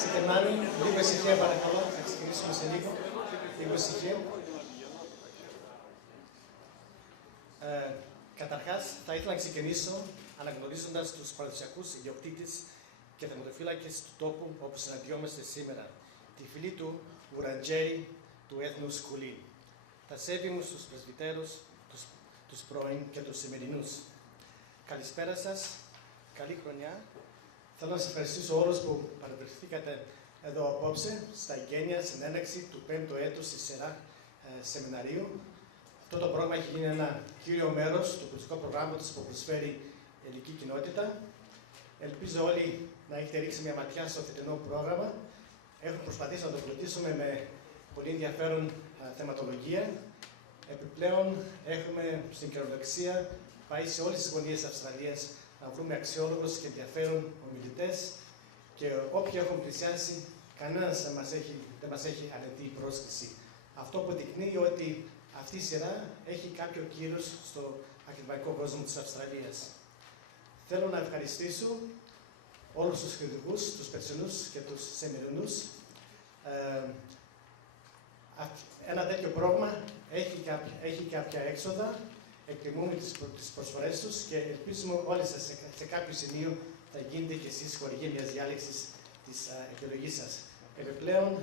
Ξεκινάμε. Λίγο ησυχία, παρακαλώ. Θα ξεκινήσουμε σε λίγο. Λίγο ησυχία. Καταρχάς, θα ήθελα να ξεκινήσω αναγνωρίζοντας τους παραδοσιακούς ιδιοκτήτες και θεματοφύλακες του τόπου όπου συναντιόμαστε σήμερα. Τη φυλή του Ουραντζέρι του έθνους Σκουλή. Τα σέβη μου στους πρεσβυτέρους, τους πρώην και τους σημερινούς. Καλησπέρα σας, καλή χρονιά. Θέλω να σας ευχαριστήσω όλους που παρευρεθήκατε εδώ απόψε, στα εγγένεια συνέναξη του 5ου έτους στη σειρά σεμιναρίου. Αυτό το πρόγραμμα έχει γίνει ένα κύριο μέρος του πολιτικού προγράμματος που προσφέρει η ελληνική κοινότητα. Ελπίζω όλοι να έχετε ρίξει μια ματιά στο φετινό πρόγραμμα. Έχουμε προσπαθήσει να το πλουτίσουμε με πολύ ενδιαφέρον θεματολογία. Επιπλέον, έχουμε στην κυριολεξία πάει σε όλες τις γωνίες της Αυστραλίας να βρούμε αξιόλογους και ενδιαφέρον ομιλητές και όποιοι έχουν πλησιάσει, κανένας δεν μας έχει αρνητεί η πρόσκληση. Αυτό αποδεικνύει ότι αυτή η σειρά έχει κάποιο κύρος στο ακαδημαϊκό κόσμο της Αυστραλίας. Θέλω να ευχαριστήσω όλους τους κριτικούς, τους περσινούς και τους σημερινούς. Ένα τέτοιο πρόγραμμα έχει κάποια έξοδα, εκτιμούμε τις προσφορές τους και ελπίζουμε όλοι σας σε κάποιο σημείο θα γίνετε και εσείς χορηγοί μιας διάλεξης της επιλογής σας. Επιπλέον,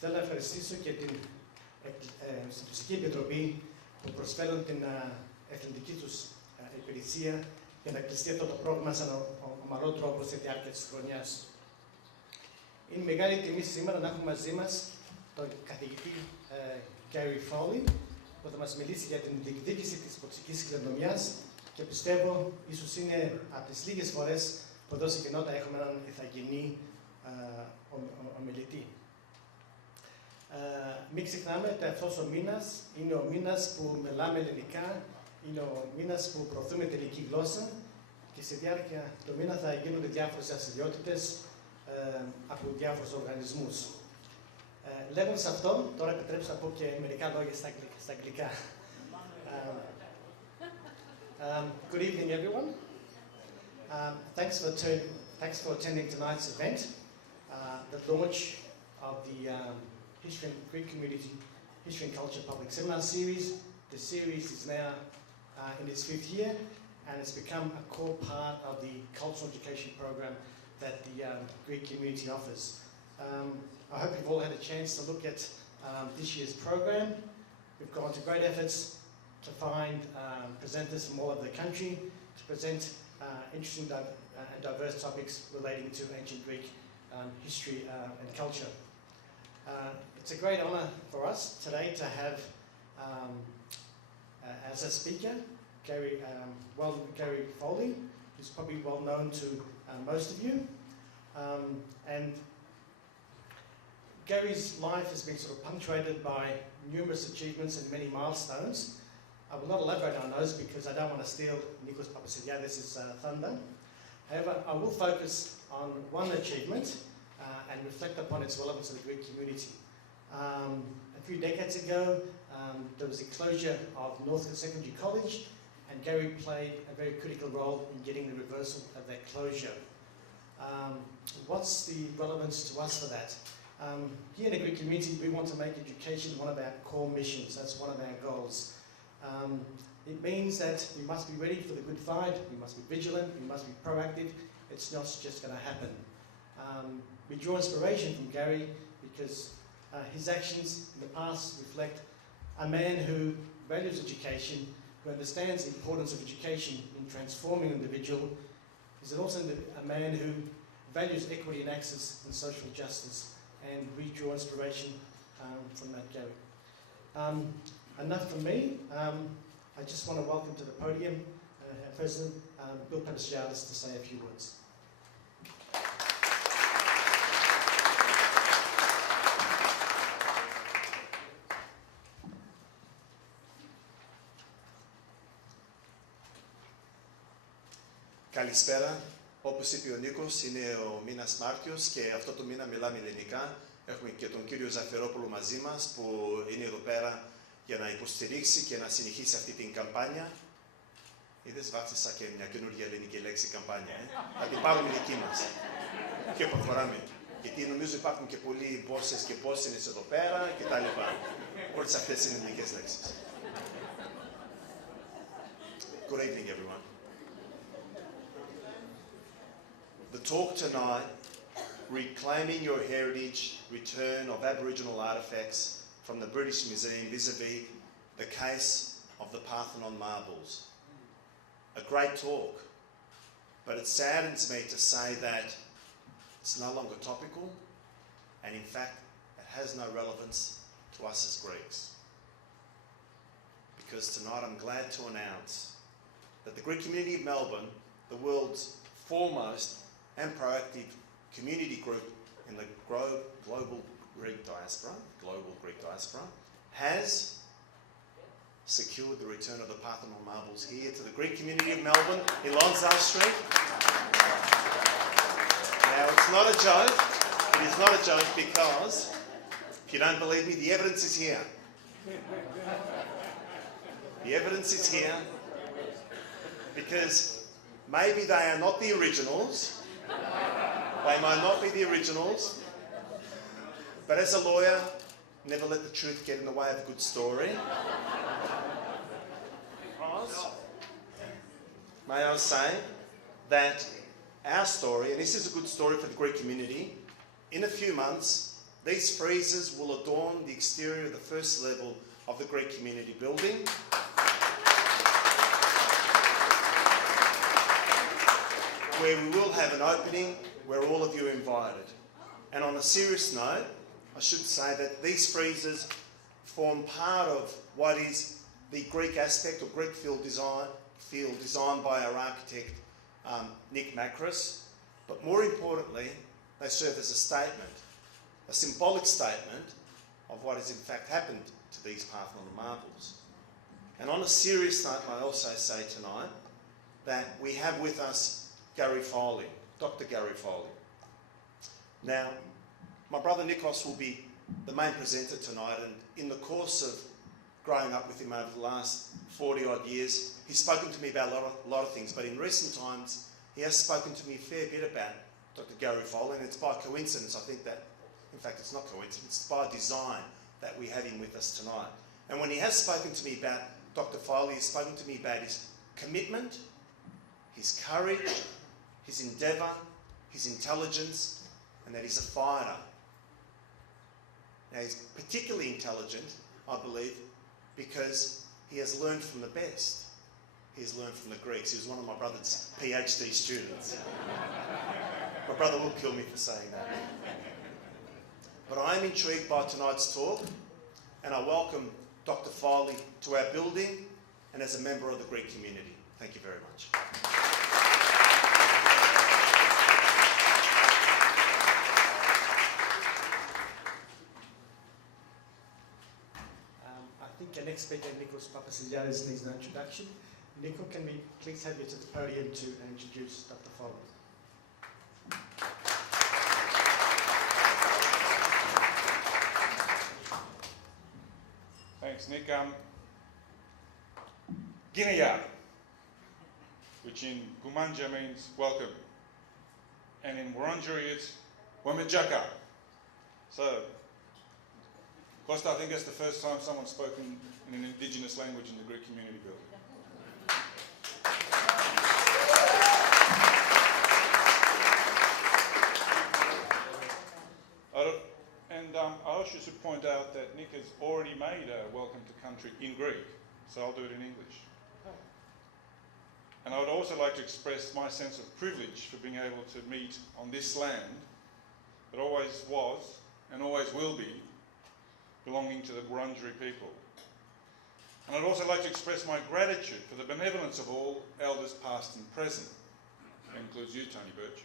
θέλω να ευχαριστήσω και την Συντουσική Επιτροπή που προσφέρουν την εθελοντική τους υπηρεσία για να κλειστεί αυτό το πρόγραμμα σαν ομαλό τρόπο στη διάρκεια της χρονιάς. Είναι μεγάλη τιμή σήμερα να έχουμε μαζί μας τον καθηγητή Gary Foley, που θα μας μιλήσει για την διεκδίκηση της πολιτικής κληρονομιάς και πιστεύω ίσως είναι από τις λίγες φορές που εδώ στην κοινότητα έχουμε έναν ηθαγενή ομιλητή. Μην ξεχνάμε ότι αυτός ο μήνας είναι ο μήνας που μιλάμε ελληνικά, είναι ο μήνας που προωθούμε την ελληνική γλώσσα και στη διάρκεια του μήνα θα γίνονται διάφορες δραστηριότητες από διάφορους οργανισμούς. Λέγοντας αυτό, τώρα επιτρέψτε να πω και μερικά λόγια στα αγγλικά. Good evening, everyone. Thanks for attending tonight's event, the launch of the History and Greek Community History and Culture Public Seminar Series. The series is now in its 5th year, and it's become a core part of the cultural education program that the Greek community offers. I hope you've all had a chance to look at this year's program. We've gone to great efforts to find presenters from all over the country to present interesting and diverse topics relating to ancient Greek history and culture. It's a great honour for us today to have as a speaker Gary Foley, who's probably well known to most of you. And Gary's life has been sort of punctuated by numerous achievements and many milestones. I will not elaborate on those because I don't want to steal Nikos Papastergiadis' thunder. However, I will focus on one achievement and reflect upon its relevance to the Greek community. A few decades ago, there was the closure of Northcote Secondary College, and Gary played a very critical role in getting the reversal of that closure. What's the relevance to us for that? Here in the Greek community, we want to make education one of our core missions. That's one of our goals. It means that we must be ready for the good fight, we must be vigilant, we must be proactive. It's not just going to happen. We draw inspiration from Gary because his actions in the past reflect a man who values education, who understands the importance of education in transforming an individual. He's also a man who values equity and access and social justice. And we draw inspiration from that, Gary. Enough from me. I just want to welcome to the podium our President, Papastergiadis, to say a few words. Καλησπέρα. Όπως είπε ο Νίκος, είναι ο μήνας Μάρτιος και αυτό το μήνα μιλάμε ελληνικά. Έχουμε και τον κύριο Ζαφερόπουλο μαζί μας που είναι εδώ πέρα για να υποστηρίξει και να συνεχίσει αυτή την καμπάνια. Είδες, βάφτισα και μια καινούργια ελληνική λέξη καμπάνια. Θα την πάρουμε δική μας και προχωράμε. Γιατί νομίζω υπάρχουν και πολλοί πόσες και πόσινες εδώ πέρα και τα λοιπά. Όλες αυτές είναι ελληνικές λέξεις. Good evening, everyone. The talk tonight, Reclaiming Your Heritage, Return of Aboriginal Artefacts from the British Museum vis-à-vis the case of the Parthenon Marbles. A great talk, but it saddens me to say that it's no longer topical, and in fact, it has no relevance to us as Greeks. Because tonight I'm glad to announce that the Greek Community of Melbourne, the world's foremost and proactive community group in the global Greek diaspora, has secured the return of the Parthenon Marbles here to the Greek Community of Melbourne in Lonsdale Street. Now, it's not a joke. It is not a joke because, if you don't believe me, the evidence is here. The evidence is here because maybe they are not the originals. They might not be the originals. But as a lawyer, never let the truth get in the way of a good story. Because, may I say, that our story, and this is a good story for the Greek community, in a few months, these friezes will adorn the exterior of the first level of the Greek community building. Where we will have an opening where all of you are invited. And on a serious note, I should say that these friezes form part of what is the Greek aspect or Greek field designed by our architect Nikos. But more importantly, they serve as a statement, a symbolic statement of what has in fact happened to these Parthenon marbles. And on a serious note, I also say tonight that we have with us Gary Foley, Dr. Gary Foley. Now, my brother Nikos will be the main presenter tonight, and in the course of growing up with him over the last 40-odd years, he's spoken to me about a lot of things, but in recent times, he has spoken to me a fair bit about Dr. Gary Foley, and it's by coincidence, I think that, in fact, it's not coincidence, it's by design that we have him with us tonight. And when he has spoken to me about Dr. Foley, he's spoken to me about his commitment, his courage, his endeavour, his intelligence, and that he's a fighter. Now, he's particularly intelligent, I believe, because he has learned from the best. He has learned from the Greeks. He was one of my brother's PhD students. My brother will kill me for saying that. But I am intrigued by tonight's talk, and I welcome Dr. Foley to our building and as a member of the Greek community. Thank you very much. I think the next speaker, Nikos Papastergiadis, needs no introduction. Nikos, can we please have you to the podium to introduce Dr. Foley? Thanks, Nick. Ginaya, which in Gumanja means welcome, and in Wurundjeri it's Wamajaka. So, Costa, I think that's the first time someone's spoken in an indigenous language in the Greek community building. I also should point out that Nick has already made a welcome to country in Greek, so I'll do it in English. And I would also like to express my sense of privilege for being able to meet on this land that always was and always will be belonging to the Wurundjeri people. And I'd also like to express my gratitude for the benevolence of all elders past and present. That includes you, Tony Birch.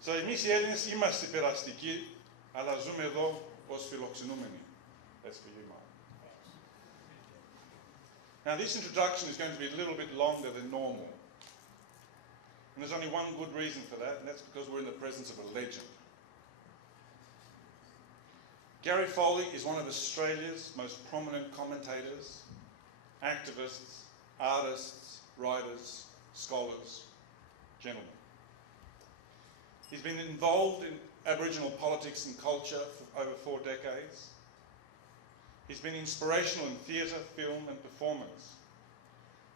So, εμείς οι Έλληνες είμαστε περαστικοί, αλλά ζούμε εδώ ως φιλοξενούμενοι. That's for you, Mark. Now, this introduction is going to be a little bit longer than normal. And there's only one good reason for that, and that's because we're in the presence of a legend. Gary Foley is one of Australia's most prominent commentators, activists, artists, writers, scholars, gentlemen. He's been involved in Aboriginal politics and culture for over 4 decades. He's been inspirational in theatre, film and performance.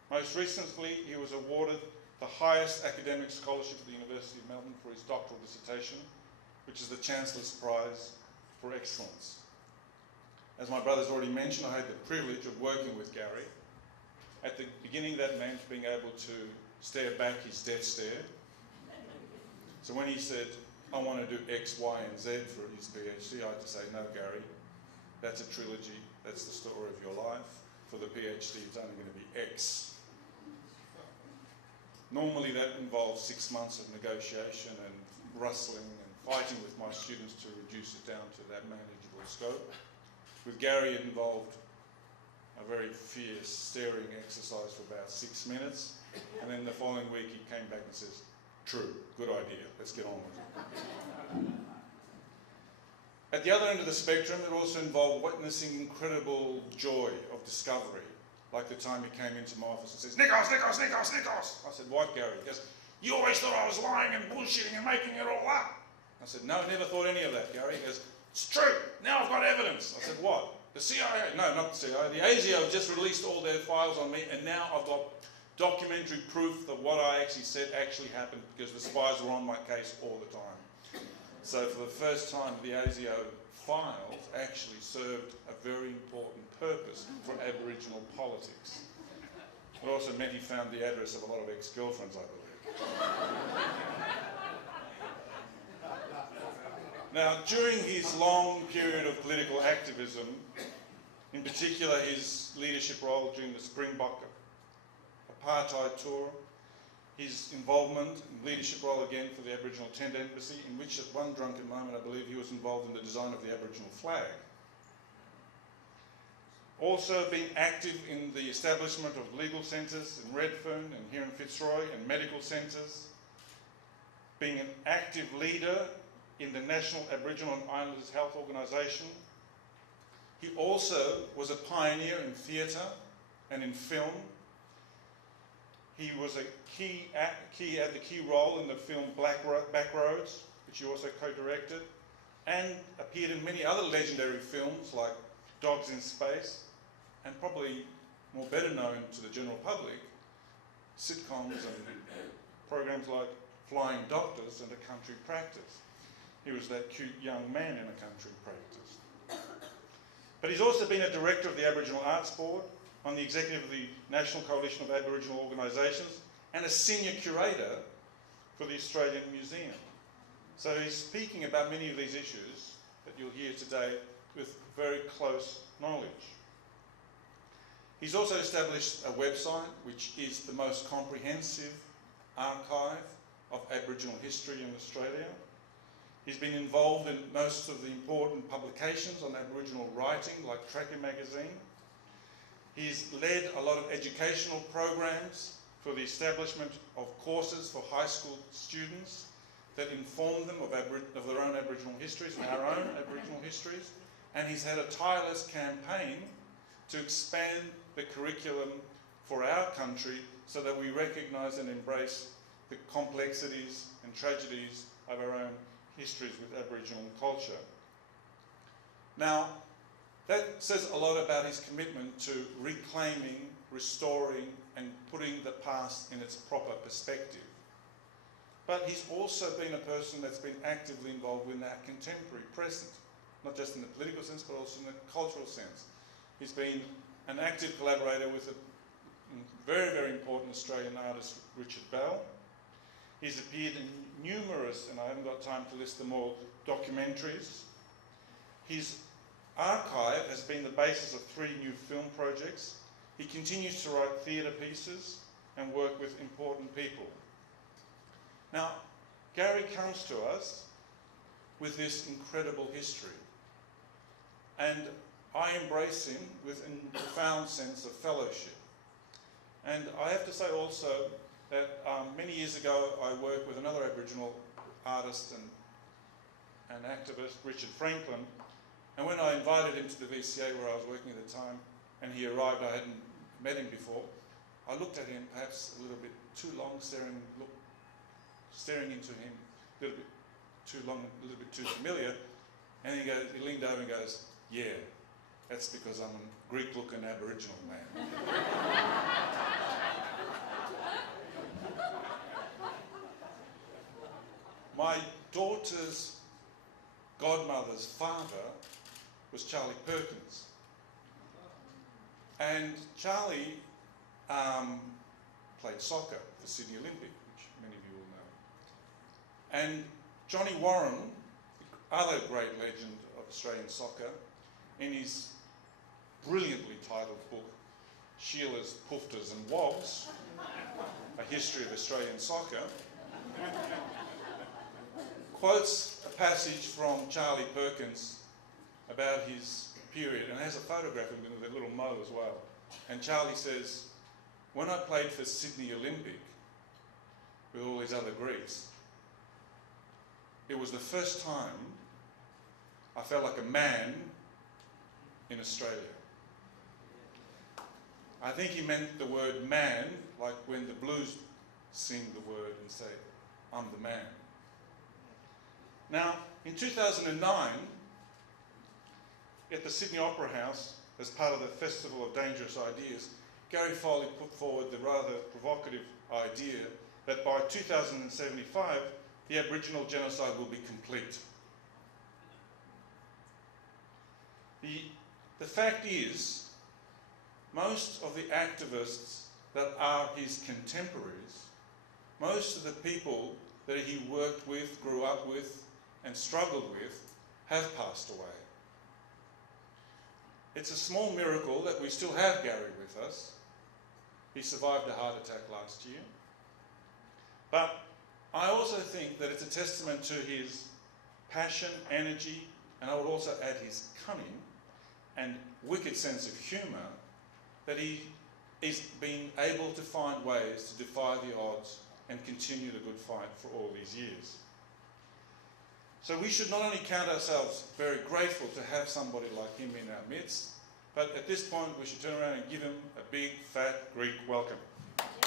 Most recently, he was awarded the highest academic scholarship at the University of Melbourne for his doctoral dissertation, which is the Chancellor's Prize for Excellence. As my brother's already mentioned, I had the privilege of working with Gary. At the beginning, that meant being able to stare back his death stare. So when he said, I want to do X, Y, and Z for his PhD, I had to say, no, Gary, that's a trilogy, that's the story of your life. For the PhD, it's only going to be X. Normally that involves 6 months of negotiation and rustling and fighting with my students to reduce it down to that manageable scope. With Gary, it involved a very fierce staring exercise for about 6 minutes, and then the following week he came back and says, true, good idea, let's get on with it. At the other end of the spectrum, it also involved witnessing incredible joy of discovery, like the time he came into my office and says, Nikos, Nikos, Nikos, Nikos. I said, what, Gary? He goes, you always thought I was lying and bullshitting and making it all up. I said, no, I never thought any of that, Gary. He goes, it's true, now I've got evidence. I said, what? The CIA? No, not the CIA. The ASIO have just released all their files on me, and now I've got documentary proof that what I actually said actually happened, because the spies were on my case all the time. So for the first time, the ASIO files actually served a very important purpose for Aboriginal politics. It also meant he found the address of a lot of ex-girlfriends, I believe. Now, during his long period of political activism, in particular his leadership role during the Springbok apartheid tour, his involvement and leadership role again for the Aboriginal Tent Embassy, in which at one drunken moment I believe he was involved in the design of the Aboriginal flag. Also been active in the establishment of legal centres in Redfern and here in Fitzroy, and medical centres. Being an active leader in the National Aboriginal and Islanders Health Organisation. He also was a pioneer in theatre and in film. He was had the key role in the film Backroads, which he also co-directed, and appeared in many other legendary films like Dogs in Space, and probably more better known to the general public, sitcoms and programs like Flying Doctors and A Country Practice. He was that cute young man in A Country Practice. But he's also been a director of the Aboriginal Arts Board, on the executive of the National Coalition of Aboriginal Organisations, and a senior curator for the Australian Museum. So he's speaking about many of these issues that you'll hear today with very close knowledge. He's also established a website which is the most comprehensive archive of Aboriginal history in Australia. He's been involved in most of the important publications on Aboriginal writing, like Tracker magazine. He's led a lot of educational programs for the establishment of courses for high school students that inform them of their own Aboriginal histories and our own Aboriginal histories. And he's had a tireless campaign to expand the curriculum for our country so that we recognise and embrace the complexities and tragedies of our own histories with Aboriginal culture. Now, that says a lot about his commitment to reclaiming, restoring, and putting the past in its proper perspective. But he's also been a person that's been actively involved in our contemporary present, not just in the political sense, but also in the cultural sense. He's been an active collaborator with a very, very important Australian artist, Richard Bell. He's appeared in numerous, and I haven't got time to list them all, documentaries. His archive has been the basis of 3 new film projects. He continues to write theatre pieces and work with important people. Now, Gary comes to us with this incredible history, and I embrace him with a profound sense of fellowship. And I have to say also that many years ago I worked with another Aboriginal artist and activist, Richard Franklin, and when I invited him to the VCA where I was working at the time, and he arrived, I hadn't met him before, I looked at him perhaps a little bit too long, staring into him a little bit too long, a little bit too familiar. And he leaned over and goes, yeah, that's because I'm a Greek-looking Aboriginal man. My daughter's godmother's father was Charlie Perkins. And Charlie played soccer for Sydney Olympic, which many of you will know. And Johnny Warren, the other great legend of Australian soccer, in his brilliantly titled book, Sheila's, Poofters and Wogs, A History of Australian Soccer, quotes a passage from Charlie Perkins about his period, and has a photograph of him with a little mo as well. And Charlie says, when I played for Sydney Olympic with all these other Greeks, it was the first time I felt like a man in Australia. I think he meant the word man, like when the Blues sing the word and say, I'm the man. Now, in 2009, at the Sydney Opera House, as part of the Festival of Dangerous Ideas, Gary Foley put forward the rather provocative idea that by 2075, the Aboriginal genocide will be complete. The fact is, most of the activists that are his contemporaries, most of the people that he worked with, grew up with, and struggled with, have passed away. It's a small miracle that we still have Gary with us. He survived a heart attack last year. But I also think that it's a testament to his passion, energy, and I would also add his cunning and wicked sense of humour, that he is being able to find ways to defy the odds and continue the good fight for all these years. So we should not only count ourselves very grateful to have somebody like him in our midst, but at this point we should turn around and give him a big, fat Greek welcome.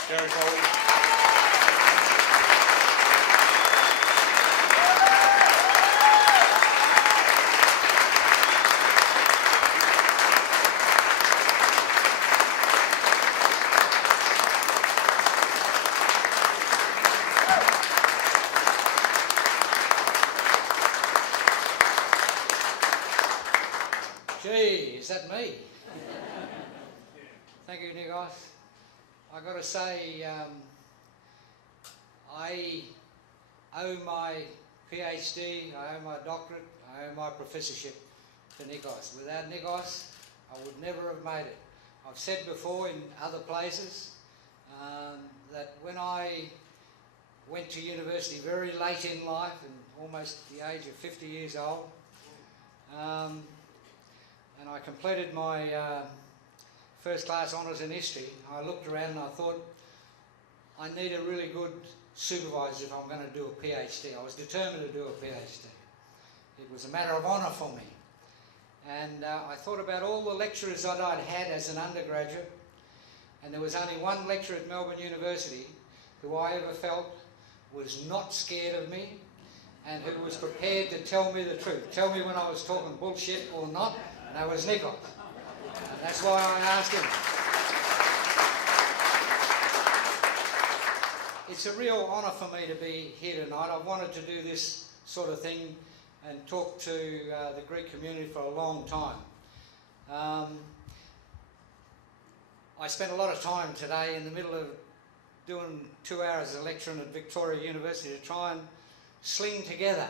Gary Foley. Gee, is that me? Thank you, Nikos. I've got to say, I owe my PhD, I owe my doctorate, I owe my professorship to Nikos. Without Nikos, I would never have made it. I've said before in other places that when I went to university very late in life, and almost at the age of 50 years old, and I completed my first class honours in history, I looked around and I thought, I need a really good supervisor if I'm going to do a PhD. I was determined to do a PhD. It was a matter of honour for me. And I thought about all the lecturers that I'd had as an undergraduate, and there was only one lecturer at Melbourne University who I ever felt was not scared of me and who was prepared to tell me the truth, tell me when I was talking bullshit or not. And that was Nikos. And that's why I asked him. It's a real honour for me to be here tonight. I've wanted to do this sort of thing and talk to the Greek community for a long time. I spent a lot of time today in the middle of doing 2 hours of lecturing at Victoria University to try and sling together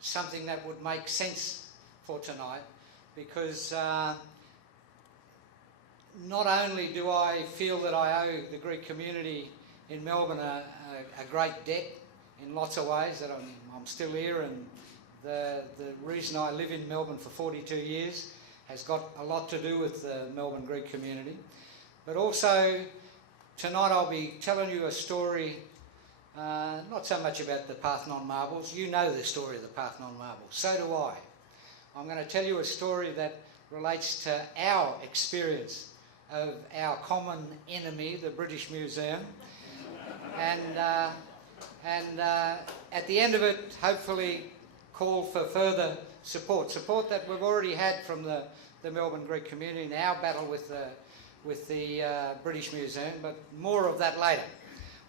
something that would make sense for tonight. Because not only do I feel that I owe the Greek community in Melbourne a great debt in lots of ways, that I'm still here, and the reason I live in Melbourne for 42 years has got a lot to do with the Melbourne Greek community. But also, tonight I'll be telling you a story, not so much about the Parthenon Marbles. You know the story of the Parthenon Marbles, so do I. I'm going to tell you a story that relates to our experience of our common enemy, the British Museum, and and at the end of it, hopefully call for further support that we've already had from the Melbourne Greek community in our battle with the British Museum, but more of that later.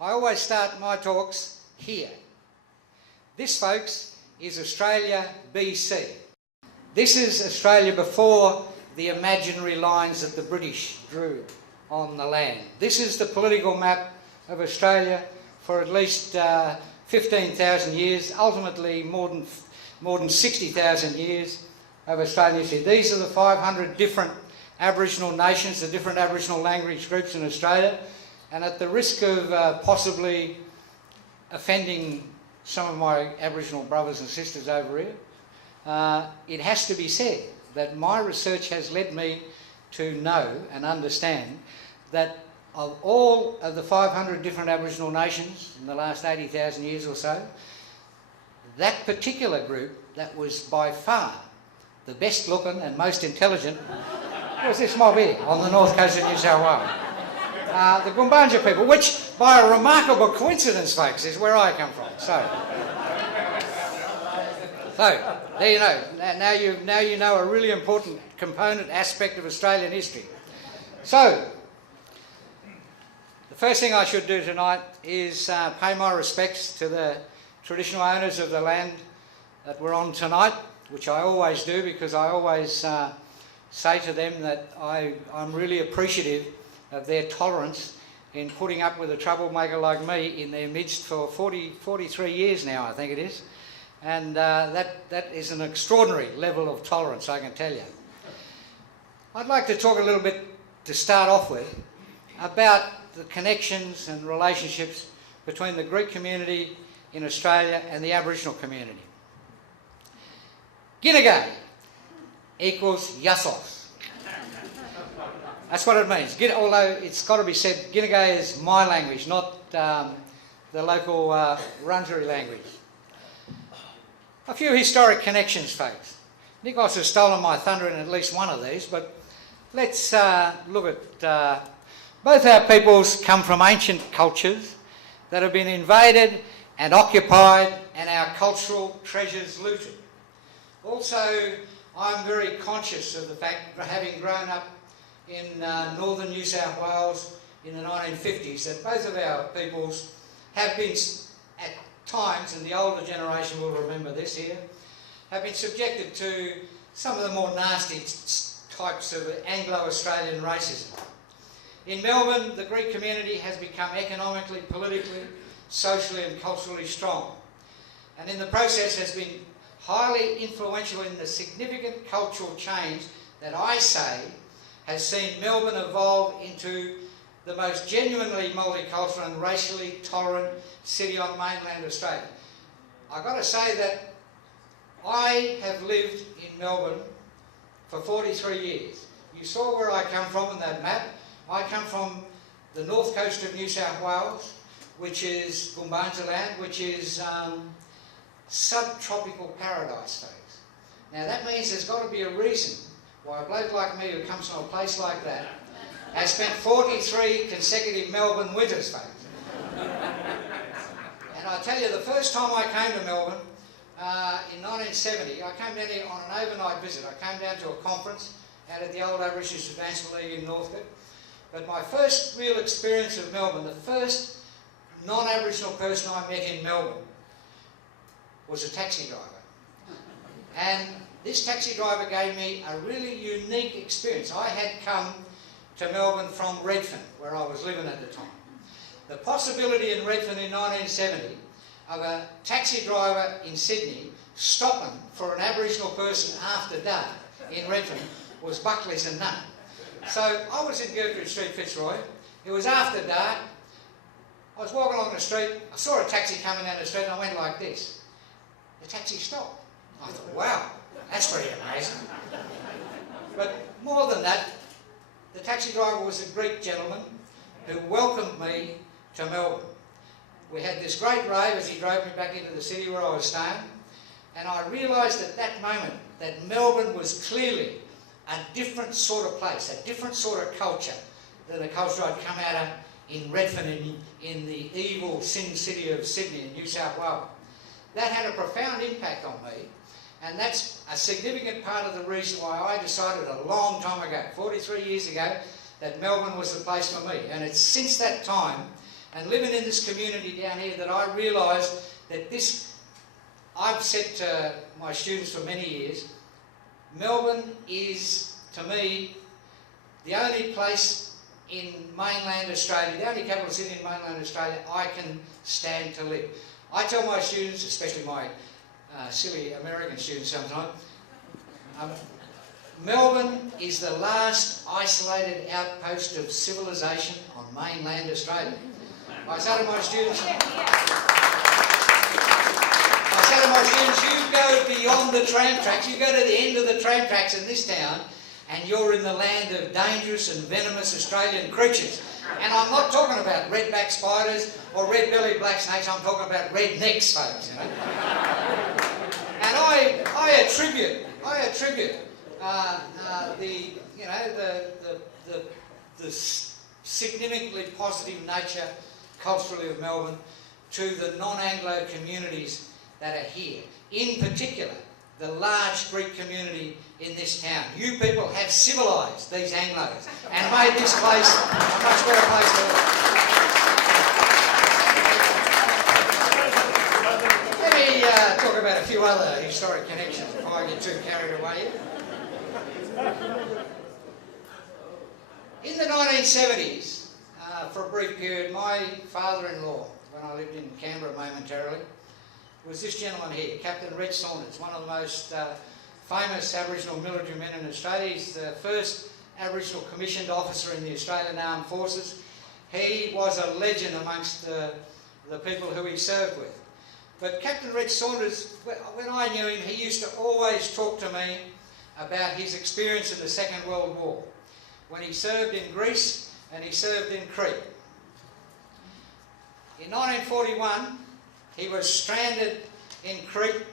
I always start my talks here. This, folks, is Australia BC. This is Australia before the imaginary lines that the British drew on the land. This is the political map of Australia for at least 15,000 years, ultimately more than 60,000 years of Australian history. These are the 500 different Aboriginal nations, the different Aboriginal language groups in Australia, and at the risk of possibly offending some of my Aboriginal brothers and sisters over here, it has to be said that my research has led me to know and understand that of all of the 500 different Aboriginal nations in the last 80,000 years or so, that particular group that was by far the best looking and most intelligent was this mob here on the north coast of New South Wales. The Gumbaynggirr people, which by a remarkable coincidence, folks, is where I come from. So there you know. Now you know a really important component aspect of Australian history. So the first thing I should do tonight is pay my respects to the traditional owners of the land that we're on tonight, which I always do because I always say to them that I'm really appreciative of their tolerance in putting up with a troublemaker like me in their midst for 43 years now, I think it is. And that is an extraordinary level of tolerance, I can tell you. I'd like to talk a little bit, to start off with, about the connections and relationships between the Greek community in Australia and the Aboriginal community. Ginagay equals Yassos. That's what it means. Although it's got to be said, Ginagay is my language, not the local Wurundjeri language. A few historic connections, folks. Nikos has stolen my thunder in at least one of these, but let's look at... both our peoples come from ancient cultures that have been invaded and occupied and our cultural treasures looted. Also, I'm very conscious of the fact, having grown up in northern New South Wales in the 1950s, that both of our peoples have been, at times, and the older generation will remember this here, have been subjected to some of the more nasty types of Anglo-Australian racism. In Melbourne, the Greek community has become economically, politically, socially and culturally strong, and in the process has been highly influential in the significant cultural change that I say has seen Melbourne evolve into the most genuinely multicultural and racially tolerant city on mainland Australia. I've got to say that I have lived in Melbourne for 43 years. You saw where I come from in that map. I come from the north coast of New South Wales, which is Gumbaynggirr land, which is subtropical paradise, folks. Now that means there's got to be a reason why a bloke like me who comes from a place like that has spent 43 consecutive Melbourne winters, folks. And I tell you, the first time I came to Melbourne in 1970, I came down here on an overnight visit. I came down to a conference out at the old Aboriginal Advancement League in Northcote. But my first real experience of Melbourne, the first non-Aboriginal person I met in Melbourne was a taxi driver. And this taxi driver gave me a really unique experience. I had come to Melbourne from Redfern, where I was living at the time. The possibility in Redfern in 1970 of a taxi driver in Sydney stopping for an Aboriginal person after dark in Redfern was Buckley's and none. So I was in Gertrude Street, Fitzroy. It was after dark. I was walking along the street. I saw a taxi coming down the street and I went like this. The taxi stopped. I thought, wow, that's pretty amazing. But more than that, the taxi driver was a Greek gentleman who welcomed me to Melbourne. We had this great rave as he drove me back into the city where I was staying, and I realised at that moment that Melbourne was clearly a different sort of place, a different sort of culture than the culture I'd come out of in Redfern in the evil sin city of Sydney in New South Wales. That had a profound impact on me, and that's a significant part of the reason why I decided a long time ago, 43 years ago, that Melbourne was the place for me. And it's since that time, and living in this community down here, that I realised that this, I've said to my students for many years, Melbourne is, to me, the only place in mainland Australia, the only capital city in mainland Australia I can stand to live. I tell my students, especially my silly American students sometimes, Melbourne is the last isolated outpost of civilisation on mainland Australia. I say to my students, you go beyond the tram tracks, you go to the end of the tram tracks in this town, and you're in the land of dangerous and venomous Australian creatures. And I'm not talking about red-backed spiders or red-bellied black snakes, I'm talking about rednecks, folks, you know. And I attribute the significantly positive nature culturally of Melbourne to the non-Anglo communities that are here. In particular, the large Greek community in this town. You people have civilised these Anglos and made this place a much better place to live. Let me talk about a few other historic connections before I get too carried away. In the 1970s, for a brief period, my father-in-law, when I lived in Canberra momentarily, was this gentleman here, Captain Red Saunders, one of the most famous Aboriginal military men in Australia. He's the first Aboriginal commissioned officer in the Australian Armed Forces. He was a legend amongst the people who he served with. But Captain Red Saunders, when I knew him, he used to always talk to me about his experience in the Second World War, when he served in Greece and he served in Crete. In 1941, he was stranded in Crete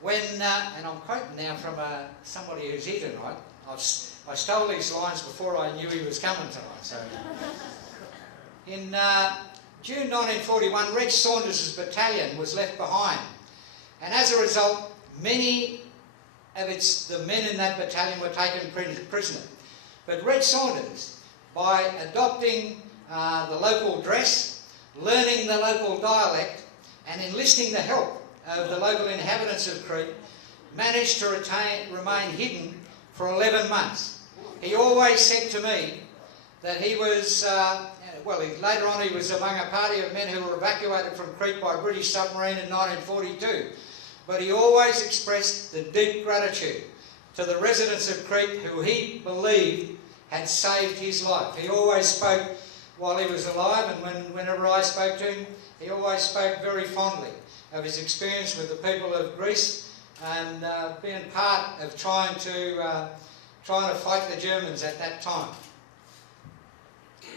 when, and I'm quoting now from somebody who's here tonight. I stole these lines before I knew he was coming tonight. So, in June 1941, Reg Saunders' battalion was left behind, and as a result, many of the men in that battalion were taken prisoner. But Reg Saunders, by adopting the local dress, learning the local dialect, and enlisting the help of the local inhabitants of Crete, managed to remain hidden for 11 months. He always said to me that he was, later on he was among a party of men who were evacuated from Crete by a British submarine in 1942. But he always expressed the deep gratitude to the residents of Crete who he believed had saved his life. He always spoke while he was alive, and whenever I spoke to him, he always spoke very fondly of his experience with the people of Greece and being part of trying to fight the Germans at that time.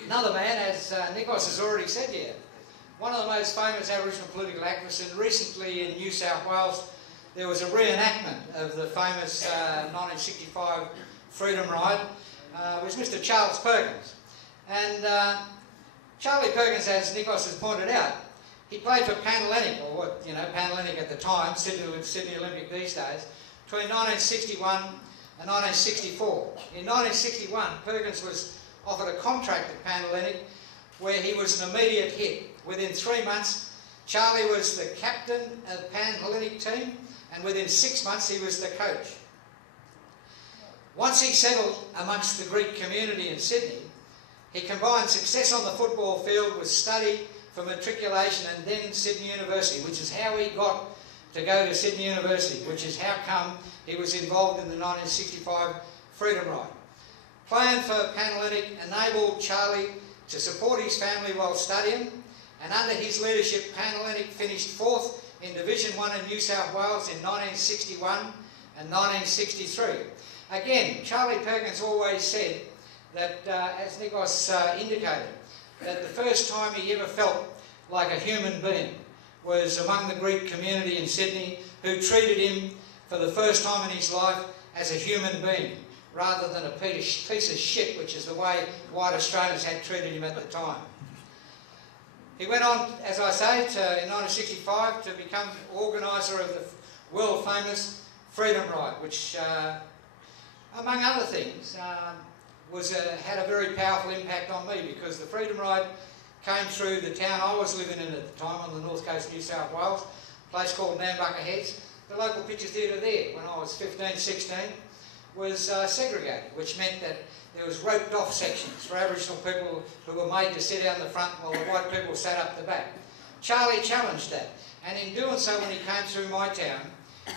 Another man, as Nikos has already said here, one of the most famous Aboriginal political activists, and recently in New South Wales there was a reenactment of the famous 1965 Freedom Ride, was Mr. Charles Perkins. And Charlie Perkins, as Nikos has pointed out, he played for Panhellenic, or what, you know, Panhellenic at the time, Sydney Olympic these days, between 1961 and 1964. In 1961, Perkins was offered a contract at Panhellenic where he was an immediate hit. Within 3 months, Charlie was the captain of the Panhellenic team, and within 6 months he was the coach. Once he settled amongst the Greek community in Sydney, he combined success on the football field with study for matriculation and then Sydney University, which is how he got to go to Sydney University, which is how come he was involved in the 1965 Freedom Ride. Playing for Panhellenic enabled Charlie to support his family while studying, and under his leadership, Panhellenic finished 4th in Division 1 in New South Wales in 1961 and 1963. Again, Charlie Perkins always said that, as Nikos indicated, that the first time he ever felt like a human being was among the Greek community in Sydney, who treated him for the first time in his life as a human being, rather than a piece of shit, which is the way white Australians had treated him at the time. He went on, as I say, in 1965 to become organiser of the world famous Freedom Ride, which, among other things, had a very powerful impact on me, because the Freedom Ride came through the town I was living in at the time on the north coast of New South Wales, a place called Nambucca Heads. The local picture theatre there, when I was 15, 16, was segregated, which meant that there was roped off sections for Aboriginal people who were made to sit out in the front while the white people sat up the back. Charlie challenged that, and in doing so, when he came through my town,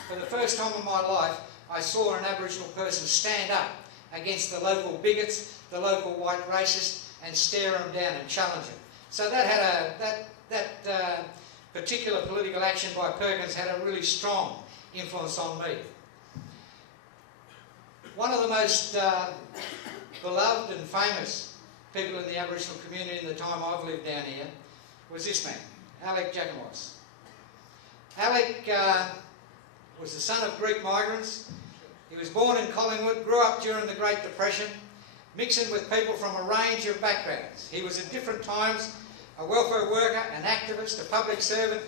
for the first time in my life, I saw an Aboriginal person stand up against the local bigots, the local white racists, and stare them down and challenge them. So that had that particular political action by Perkins had a really strong influence on me. One of the most beloved and famous people in the Aboriginal community in the time I've lived down here was this man, Alec Jacomos. Alec was the son of Greek migrants. He was born in Collingwood, grew up during the Great Depression, mixing with people from a range of backgrounds. He was at different times a welfare worker, an activist, a public servant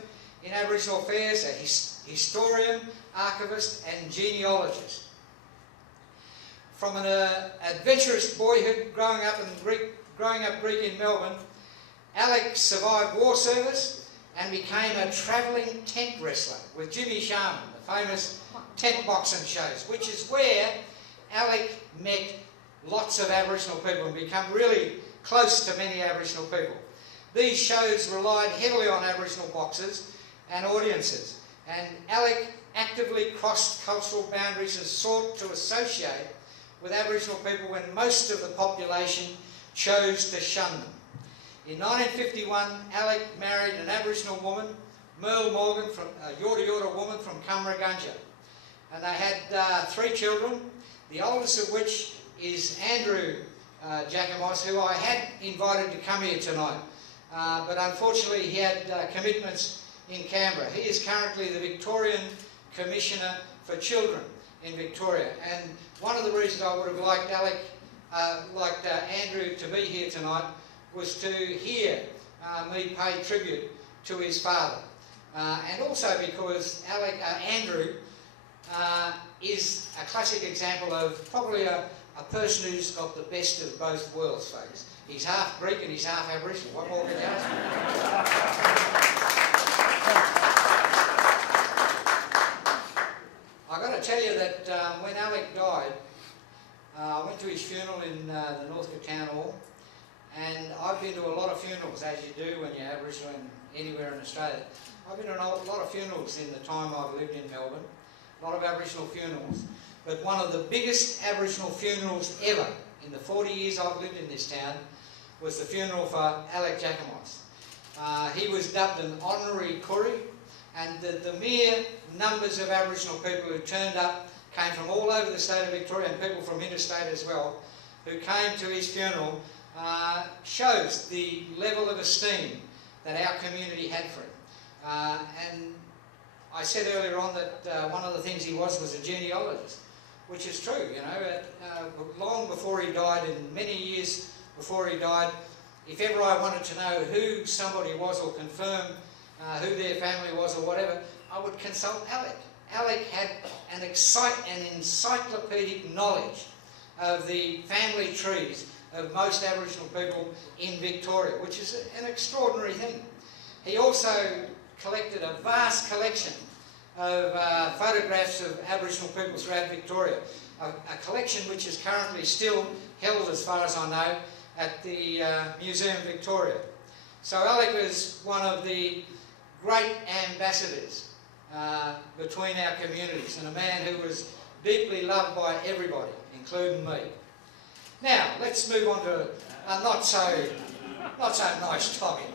in Aboriginal affairs, a historian, archivist and genealogist. From an adventurous boyhood growing up Greek in Melbourne, Alec survived war service and became a travelling tent wrestler with Jimmy Sharman, the famous tent boxing shows, which is where Alec met lots of Aboriginal people and became really close to many Aboriginal people. These shows relied heavily on Aboriginal boxers and audiences, and Alec actively crossed cultural boundaries and sought to associate with Aboriginal people when most of the population chose to shun them. In 1951, Alec married an Aboriginal woman, Merle Morgan, a Yorta Yorta woman from Cumragunja. And they had 3 children, the oldest of which is Andrew Jacomos, who I had invited to come here tonight. But unfortunately he had commitments in Canberra. He is currently the Victorian Commissioner for Children in Victoria. And one of the reasons I would have liked Andrew to be here tonight was to hear me pay tribute to his father. And also because Andrew is a classic example of probably a person who's got the best of both worlds, folks. He's half Greek and he's half Aboriginal. What more can you ask me? I've got to tell you that when Alec died, I went to his funeral in the North Town Hall, and I've been to a lot of funerals, as you do when you're Aboriginal anywhere in Australia. I've been to a lot of funerals in the time I've lived in Melbourne, a lot of Aboriginal funerals. But one of the biggest Aboriginal funerals ever in the 40 years I've lived in this town was the funeral for Alec Jacomos. He was dubbed an honorary Koori, and the mere numbers of Aboriginal people who turned up came from all over the state of Victoria, and people from interstate as well, who came to his funeral, shows the level of esteem that our community had for him. And I said earlier on that one of the things he was a genealogist, which is true, you know. Long before he died, and many years before he died, if ever I wanted to know who somebody was or confirm who their family was or whatever, I would consult Alec. Alec had an encyclopedic knowledge of the family trees of most Aboriginal people in Victoria, which is an extraordinary thing. He also collected a vast collection of photographs of Aboriginal people throughout Victoria, a collection which is currently still held, as far as I know, at the Museum Victoria. So Alec was one of the great ambassadors between our communities, and a man who was deeply loved by everybody, including me. Now, let's move on to a not so nice topic.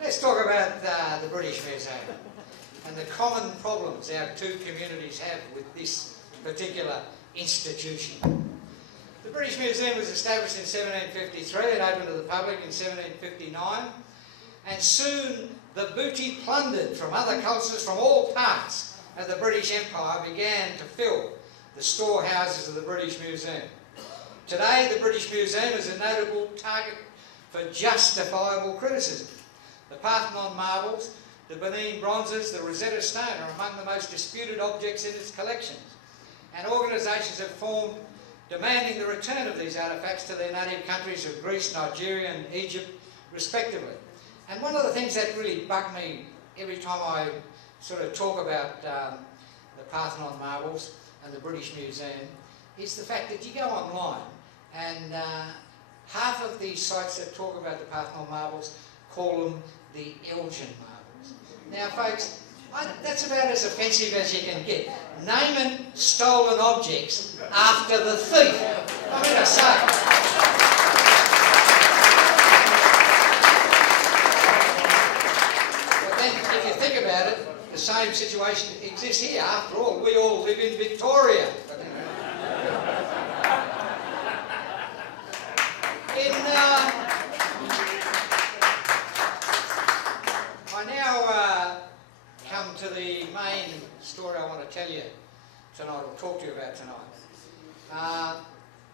Let's talk about the British Museum and the common problems our two communities have with this particular institution. The British Museum was established in 1753 and opened to the public in 1759, and soon the booty plundered from other cultures from all parts of the British Empire began to fill the storehouses of the British Museum. Today, the British Museum is a notable target for justifiable criticism. The Parthenon Marbles, the Mezzanine bronzes, the Rosetta Stone are among the most disputed objects in its collections. And organisations have formed demanding the return of these artefacts to their native countries of Greece, Nigeria and Egypt, respectively. And one of the things that really bugged me every time I sort of talk about the Parthenon Marbles and the British Museum is the fact that you go online and half of the sites that talk about the Parthenon Marbles call them the Elgin Marbles. Now folks, that's about as offensive as you can get. Naming stolen objects after the thief. I mean, I say. But then, if you think about it, the same situation exists here. After all, we all live in Victoria. I now come to the main story I want to tell you tonight, or talk to you about tonight.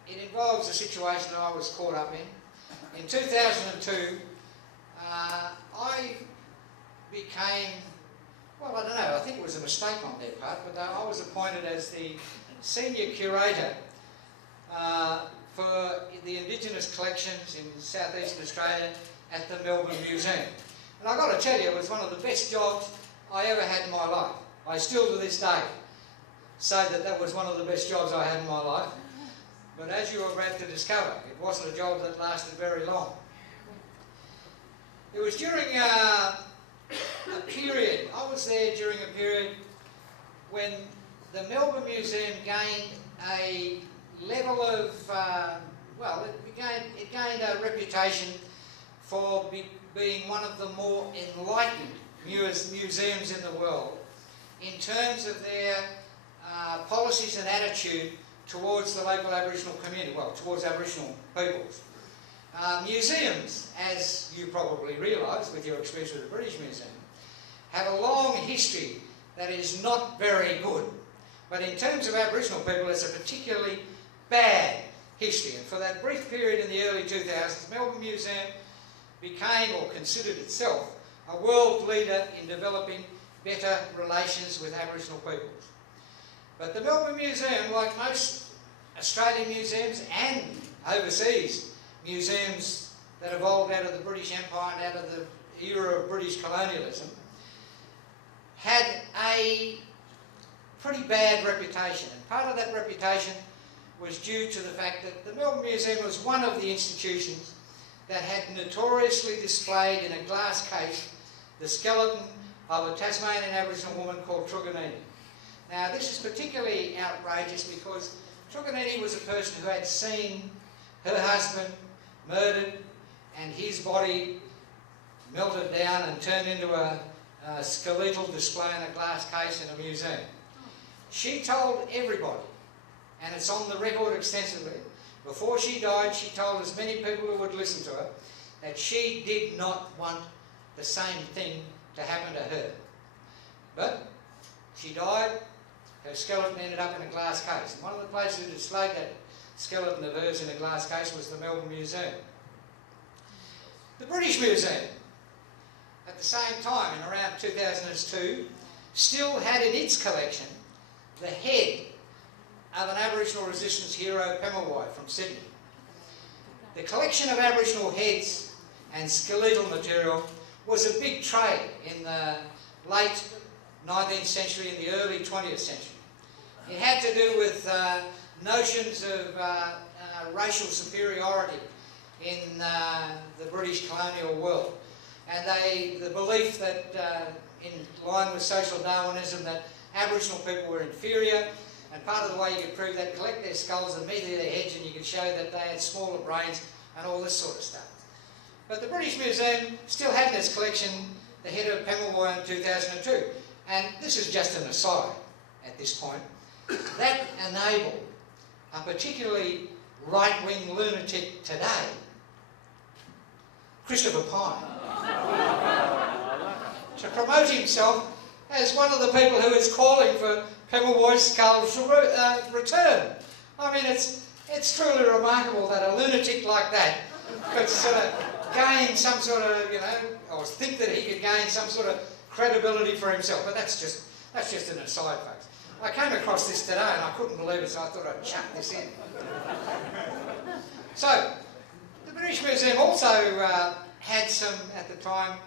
It involves a situation I was caught up in. In 2002, I became, well, I don't know, I think it was a mistake on their part, but I was appointed as the senior curator for the Indigenous collections in southeastern Australia at the Melbourne Museum. And I've got to tell you, it was one of the best jobs I ever had in my life. I still to this day say that that was one of the best jobs I had in my life. But as you are about to discover, it wasn't a job that lasted very long. It was during a period, I was there during a period when the Melbourne Museum gained a level of, well, it gained a reputation for being one of the more enlightened museums in the world in terms of their policies and attitude towards the local Aboriginal community, well, towards Aboriginal peoples. Museums, as you probably realise with your experience with the British Museum, have a long history that is not very good. But in terms of Aboriginal people, it's a particularly bad history. And for that brief period in the early 2000s, Melbourne Museum became, or considered itself, a world leader in developing better relations with Aboriginal peoples. But the Melbourne Museum, like most Australian museums and overseas museums that evolved out of the British Empire and out of the era of British colonialism, had a pretty bad reputation. And part of that reputation was due to the fact that the Melbourne Museum was one of the institutions that had notoriously displayed in a glass case the skeleton of a Tasmanian Aboriginal woman called Truganini. Now this is particularly outrageous because Truganini was a person who had seen her husband murdered and his body melted down and turned into a skeletal display in a glass case in a museum. She told everybody, and it's on the record extensively, before she died she told as many people who would listen to her that she did not want the same thing to happen to her. But she died, her skeleton ended up in a glass case. And one of the places who displayed that skeleton of hers in a glass case was the Melbourne Museum. The British Museum, at the same time, in around 2002, still had in its collection the head of an Aboriginal resistance hero, Pemulwuy, from Sydney. The collection of Aboriginal heads and skeletal material was a big trade in the late 19th century and the early 20th century. It had to do with notions of racial superiority in the British colonial world, and the belief that, in line with social Darwinism, that Aboriginal people were inferior, and part of the way you could prove that, collect their skulls and measure their heads, and you could show that they had smaller brains and all this sort of stuff. But the British Museum still had in its collection the head of Pemulwuy in 2002. And this is just an aside at this point. That enabled a particularly right-wing lunatic today, Christopher Pyne, to promote himself as one of the people who is calling for Pemulwuy's skull's return. I mean, it's truly remarkable that a lunatic like that could sort of gain some sort of, or think that he could gain some sort of credibility for himself. But that's just an aside, folks. I came across this today and I couldn't believe it, so I thought I'd chuck this in. So, the British Museum also had some, at the time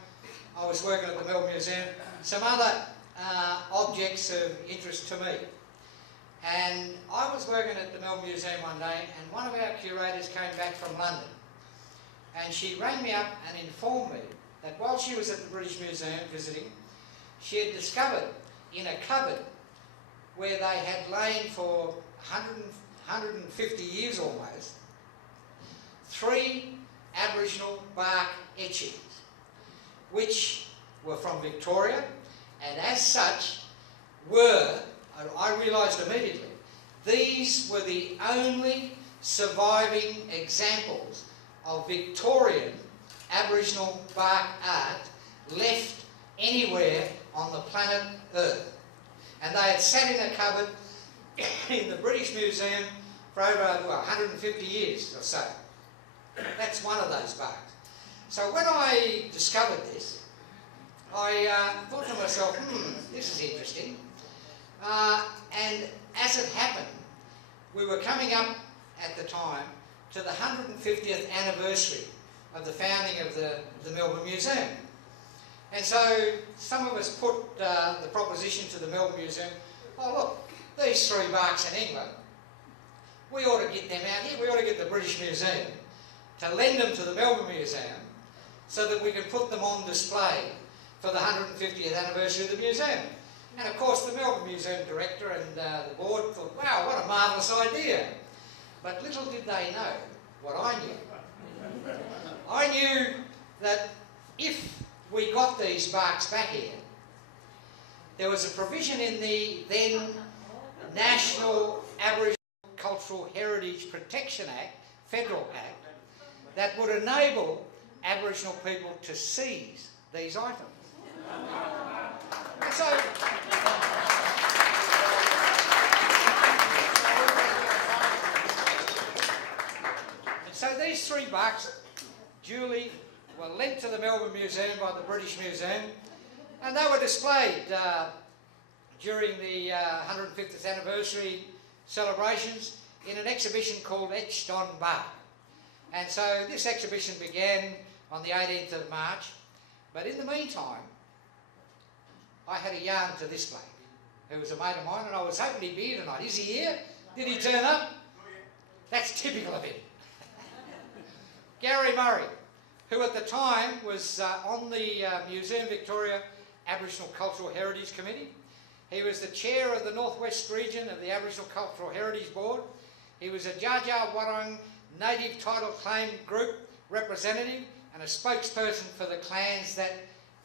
I was working at the Melbourne Museum, some other objects of interest to me. And I was working at the Melbourne Museum one day, and one of our curators came back from London. And she rang me up and informed me that while she was at the British Museum visiting, she had discovered in a cupboard where they had lain for 150 years almost, 3 Aboriginal bark etchings, which were from Victoria, and as such were, I realised immediately, these were the only surviving examples of Victorian Aboriginal bark art left anywhere on the planet Earth. And they had sat in a cupboard in the British Museum for over 150 years or so. That's one of those barks. So when I discovered this, I thought to myself, this is interesting. And as it happened, we were coming up at the time to the 150th anniversary of the founding of the Melbourne Museum. And so some of us put the proposition to the Melbourne Museum, oh look, these 3 barks in England, we ought to get them out here, we ought to get the British Museum to lend them to the Melbourne Museum so that we can put them on display for the 150th anniversary of the museum. And of course the Melbourne Museum director and the board thought, wow, what a marvellous idea. But little did they know what I knew. I knew that if we got these barks back here, there was a provision in the then National Aboriginal Cultural Heritage Protection Act, Federal Act, that would enable Aboriginal people to seize these items. So these 3 barks duly were lent to the Melbourne Museum by the British Museum, and they were displayed during the 150th anniversary celebrations in an exhibition called Etched on Bark. And so this exhibition began on the 18th of March, but in the meantime I had a yarn to this bloke who was a mate of mine, and I was hoping he'd be here tonight. Is he here? Did he turn up? That's typical of him. Gary Murray, who at the time was on the Museum Victoria Aboriginal Cultural Heritage Committee. He was the chair of the Northwest region of the Aboriginal Cultural Heritage Board. He was a Dja Dja Wurrung Native Title Claim Group representative and a spokesperson for the clans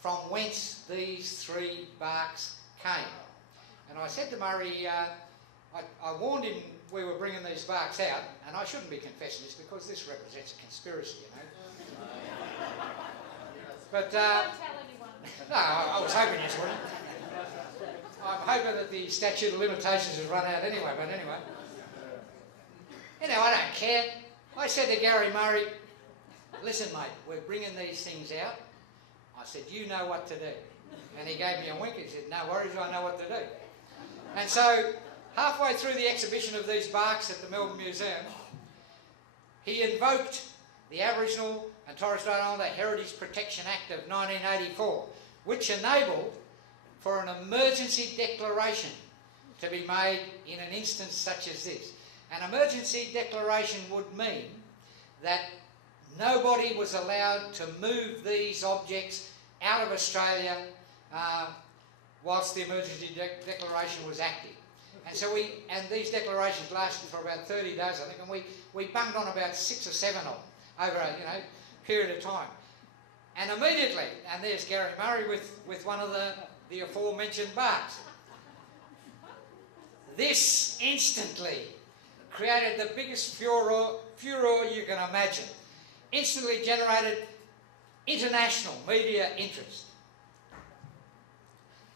from whence these 3 barks came. And I said to Murray, I warned him we were bringing these barks out, and I shouldn't be confessing this because this represents a conspiracy, But, don't tell anyone. No, I was hoping this wouldn't. I'm hoping that the statute of limitations has run out anyway, but anyway. I don't care. I said to Gary Murray, listen mate, we're bringing these things out. I said, you know what to do. And he gave me a wink. He said, no worries, I know what to do. And so, halfway through the exhibition of these barks at the Melbourne Museum, he invoked the Aboriginal and Torres Strait Islander Heritage Protection Act of 1984, which enabled for an emergency declaration to be made in an instance such as this. An emergency declaration would mean that nobody was allowed to move these objects out of Australia whilst the emergency declaration was active. And so these declarations lasted for about 30 days, I think, and we bunged on about 6 or 7 of them over a period of time. And immediately, and there's Gary Murray with one of the aforementioned barks. This instantly created the biggest furor you can imagine. Instantly generated international media interest.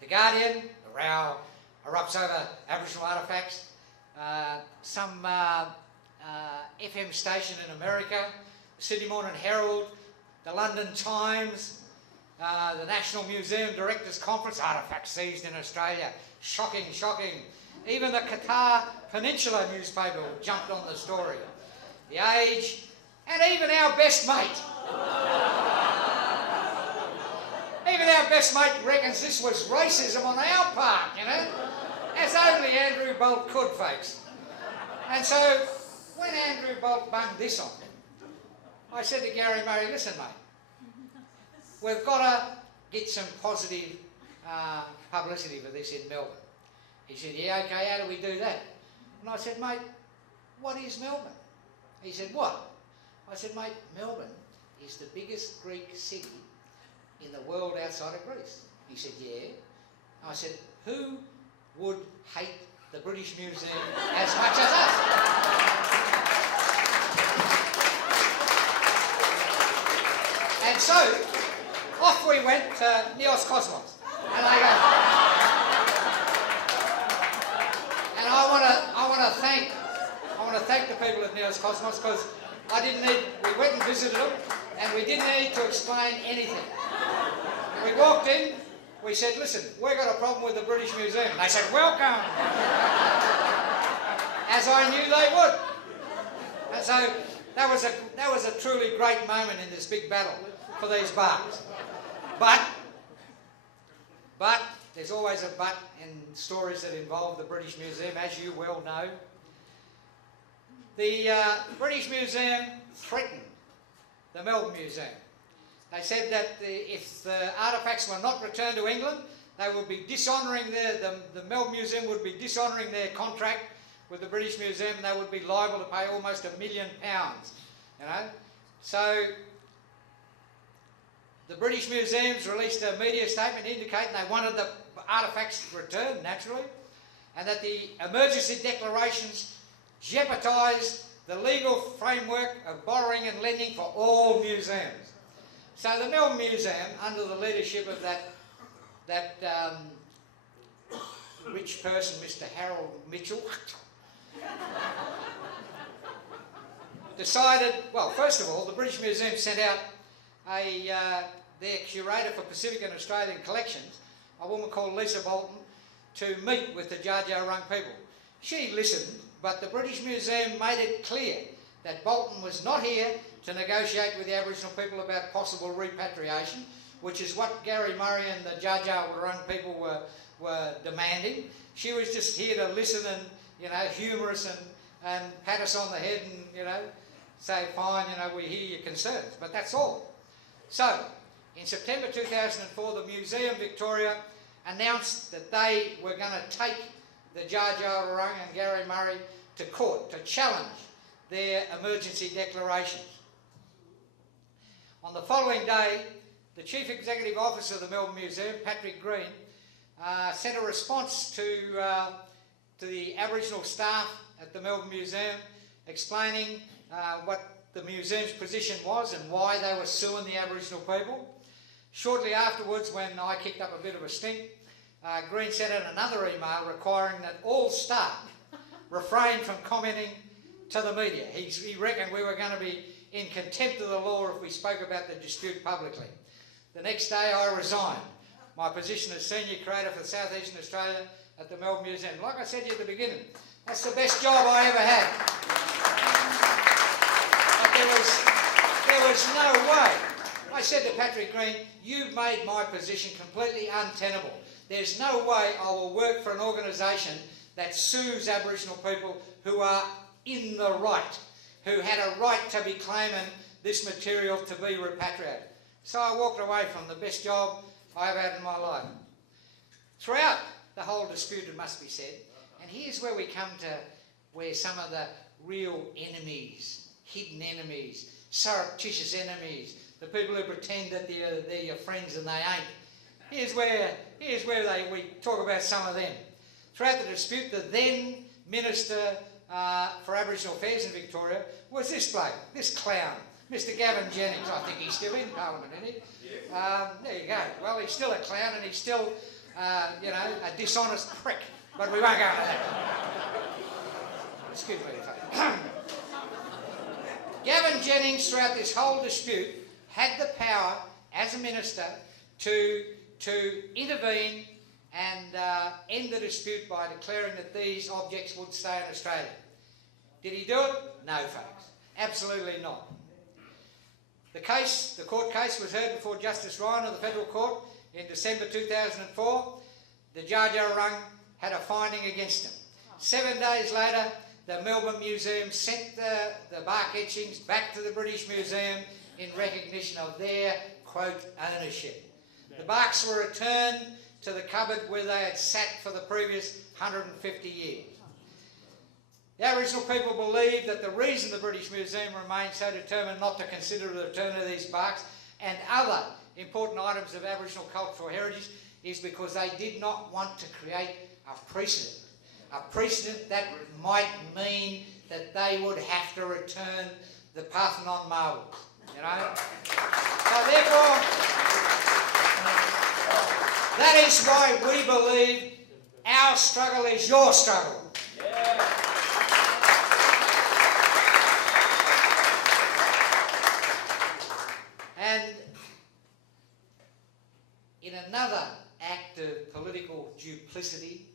The Guardian, the row erupts over Aboriginal artefacts. Some FM station in America, Sydney Morning Herald, the London Times, the National Museum Directors Conference, artefacts seized in Australia. Shocking, shocking. Even the Qatar Peninsula newspaper jumped on the story. The Age, and even our best mate. Even our best mate reckons this was racism on our part, you know, as only Andrew Bolt could, folks. And so, when Andrew Bolt bunged this on, I said to Gary Murray, listen, mate, we've got to get some positive publicity for this in Melbourne. He said, yeah, okay, how do we do that? And I said, mate, what is Melbourne? He said, what? I said, mate, Melbourne is the biggest Greek city in the world outside of Greece. He said, yeah. I said, who would hate the British Museum as much as us? And so, off we went to Neos Cosmos. And I want to thank the people at Neos Cosmos, because we went and visited them, and we didn't need to explain anything. We walked in, we said, listen, we've got a problem with the British Museum. They said, welcome. As I knew they would. And so that was a truly great moment in this big battle for these bars. But there's always a but in stories that involve the British Museum, as you well know. The British Museum threatened the Melbourne Museum. They said that if the artefacts were not returned to England, they would be dishonouring the Melbourne Museum would be dishonouring their contract with the British Museum, and they would be liable to pay almost £1 million. You know, so the British Museums released a media statement indicating they wanted the artefacts returned, naturally, and that the emergency declarations jeopardised the legal framework of borrowing and lending for all museums. So the Melbourne Museum, under the leadership of that rich person, Mr. Harold Mitchell, decided, well, first of all, the British Museum sent out their curator for Pacific and Australian collections, a woman called Lisa Bolton, to meet with the Jar Jar Rung people. She listened, but the British Museum made it clear that Bolton was not here to negotiate with the Aboriginal people about possible repatriation, which is what Gary Murray and the Jar Jar Rung people were demanding. She was just here to listen and, you know, humour us and pat us on the head and, you know, say, fine, you know, we hear your concerns, but that's all. So, in September 2004, the Museum Victoria announced that they were going to take the Jar Jar Rung and Gary Murray to court to challenge their emergency declarations. On the following day, the Chief Executive Officer of the Melbourne Museum, Patrick Green, sent a response to the Aboriginal staff at the Melbourne Museum, explaining what the museum's position was and why they were suing the Aboriginal people. Shortly afterwards, when I kicked up a bit of a stink, Green sent out another email requiring that all staff refrain from commenting to the media. He reckoned we were going to be in contempt of the law if we spoke about the dispute publicly. The next day I resigned my position as Senior Curator for South Eastern Australia at the Melbourne Museum. Like I said to you at the beginning, that's the best job I ever had. But there was no way. I said to Patrick Green, you've made my position completely untenable. There's no way I will work for an organisation that sues Aboriginal people who are in the right, who had a right to be claiming this material to be repatriated. So I walked away from the best job I ever had in my life. Throughout the whole dispute, it must be said, and here's where we come to where some of the real enemies, hidden enemies, surreptitious enemies, the people who pretend that they're your friends and they ain't. Here's where we talk about some of them. Throughout the dispute, the then Minister for Aboriginal Affairs in Victoria was this bloke, this clown, Mr. Gavin Jennings. I think he's still in Parliament, isn't he? There you go. Well, he's still a clown and he's still, you know, a dishonest prick. But we won't go into that. Excuse me. Gavin Jennings, throughout this whole dispute, had the power as a minister to intervene and end the dispute by declaring that these objects would stay in Australia. Did he do it? No, folks. Absolutely not. The court case was heard before Justice Ryan of the Federal Court in December 2004. The Dja had a finding against him. 7 days later, the Melbourne Museum sent the bark etchings back to the British Museum in recognition of their, quote, ownership. The barks were returned to the cupboard where they had sat for the previous 150 years. The Aboriginal people believe that the reason the British Museum remained so determined not to consider the return of these barks and other important items of Aboriginal cultural heritage is because they did not want to create a precedent. A precedent that might mean that they would have to return the Parthenon Marbles, you know. So therefore, that is why we believe our struggle is your struggle. Yeah. And in another act of political duplicity,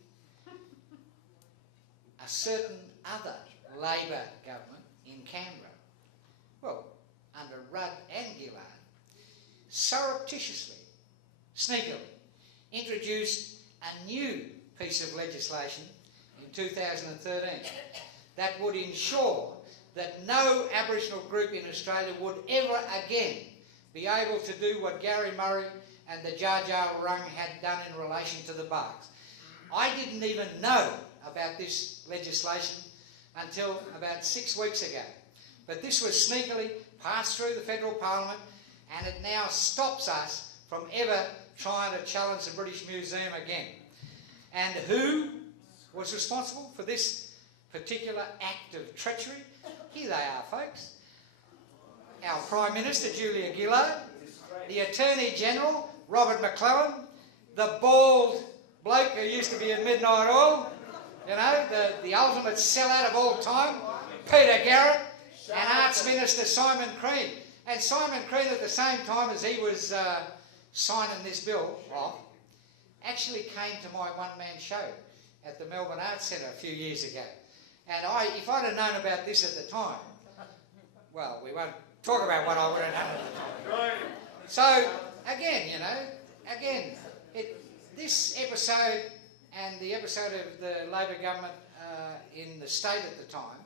a certain other Labor government in Canberra, well, under Rudd and Gillard, surreptitiously, sneakily, introduced a new piece of legislation in 2013 that would ensure that no Aboriginal group in Australia would ever again be able to do what Gary Murray and the Dja had done in relation to the barks. I didn't even know about this legislation until about 6 weeks ago. But this was sneakily passed through the Federal Parliament, and it now stops us from ever trying to challenge the British Museum again. And who was responsible for this particular act of treachery? Here they are, folks. Our Prime Minister, Julia Gillard, the Attorney General, Robert McClellan, the bald bloke who used to be in Midnight Oil, you know, the ultimate sellout of all time, Peter Garrett, and Arts Minister Simon Crean. And Simon Crean, at the same time as he was signing this bill off, actually came to my one-man show at the Melbourne Arts Centre a few years ago. And if I'd have known about this at the time, well, we won't talk about what I would have done at the time. So, again, you know, this episode and the episode of the Labor government in the state at the time,